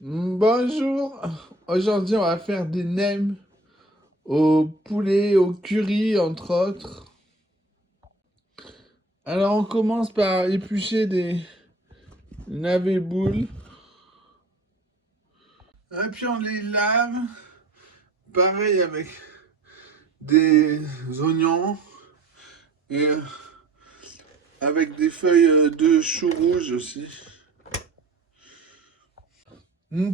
Bonjour, aujourd'hui on va faire des nems au poulet, au curry entre autres. Alors on commence par éplucher des navets boules. Et puis on les lave, pareil avec des oignons et avec des feuilles de chou rouge aussi.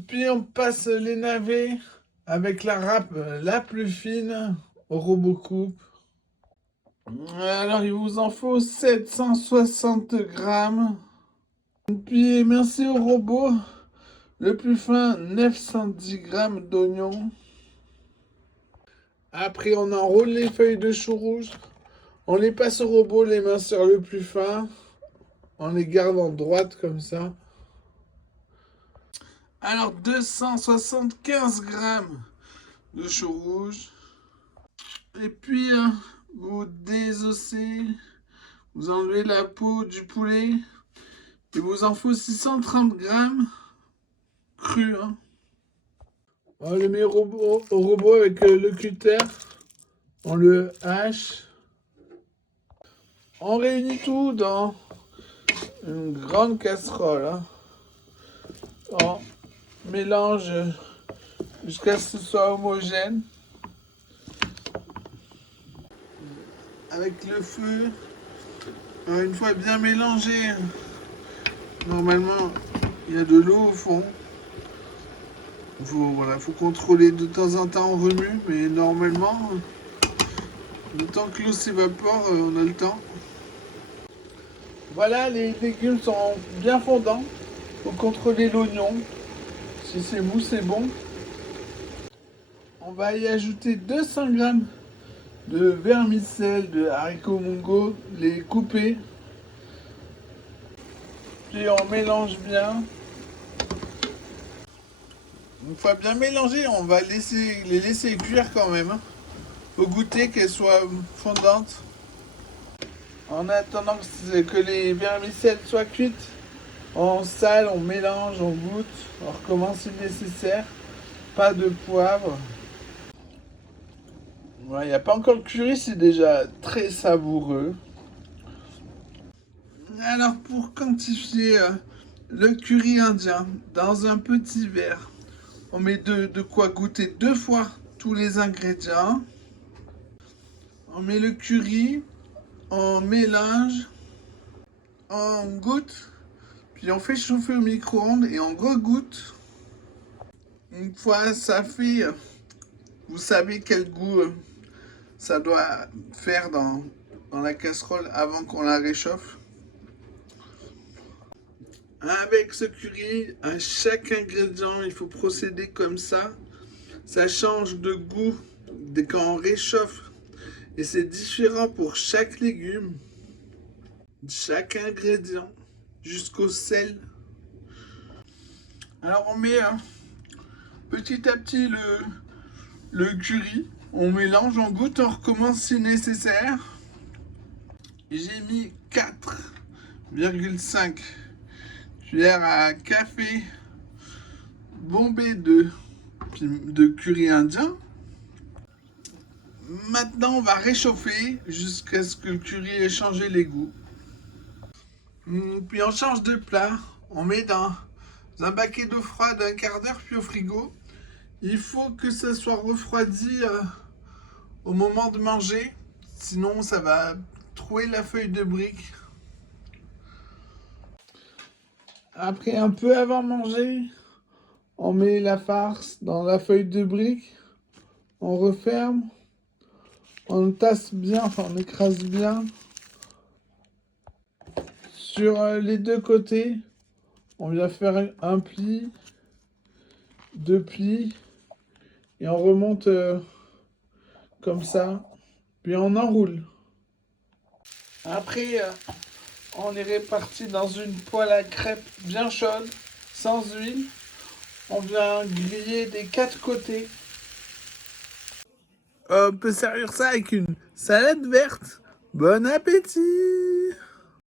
Puis on passe les navets avec la râpe la plus fine au robot coupe. Alors, il vous en faut 760 grammes. Puis, merci au robot. Le plus fin, 910 grammes d'oignons. Après, on enroule les feuilles de chou rouge. On les passe au robot, les mains sur le plus fin. On les garde en droite comme ça. Alors, 275 grammes de chou rouge. Et puis, vous désossez. Vous enlevez la peau du poulet. Il vous en faut 630 grammes cru. Hein. On le met au robot avec le cutter. On le hache. On réunit tout dans une grande casserole. Hein. On mélange jusqu'à ce que ce soit homogène. Avec le feu, une fois bien mélangé, normalement il y a de l'eau au fond. Faut contrôler de temps en temps, on remue, mais normalement, le temps que l'eau s'évapore, on a le temps. Voilà, les légumes sont bien fondants. Faut contrôler l'oignon. Si c'est mou, c'est bon. On va y ajouter 200 grammes de vermicelle de haricots mongo, les couper. Puis on mélange bien. Une fois bien mélangé, on va les laisser cuire quand même. Faut goûter qu'elles soient fondantes. En attendant que les vermicelles soient cuites, on sale, on mélange, on goûte, on recommence si nécessaire. Pas de poivre. Il n'y a pas encore le curry, c'est déjà très savoureux. Alors pour quantifier le curry indien dans un petit verre, on met de quoi goûter 2 fois tous les ingrédients. On met le curry, on mélange, on goûte, puis on fait chauffer au micro-ondes et on regoute. Une fois ça fait, vous savez quel goût ça doit faire dans la casserole avant qu'on la réchauffe. Avec ce curry, à chaque ingrédient, il faut procéder comme ça. Ça change de goût quand on réchauffe. Et c'est différent pour chaque légume, chaque ingrédient, jusqu'au sel. Alors on met petit à petit le curry. On mélange, on goûte, on recommence si nécessaire. J'ai mis 4,5 cuillères à café bombé de curry indien. Maintenant, on va réchauffer jusqu'à ce que le curry ait changé les goûts. Puis on change de plat. On met dans un baquet d'eau froide un quart d'heure, puis au frigo. Il faut que ça soit refroidi au moment de manger. Sinon, ça va trouer la feuille de brique. Après, un peu avant manger, on met la farce dans la feuille de brique. On referme. On tasse bien, enfin on écrase bien. Sur les deux côtés, on vient faire un pli, 2 plis, et on remonte comme ça, puis on enroule. Après, on les répartit dans une poêle à crêpes bien chaude, sans huile. On vient griller des 4 côtés. On peut servir ça avec une salade verte. Bon appétit!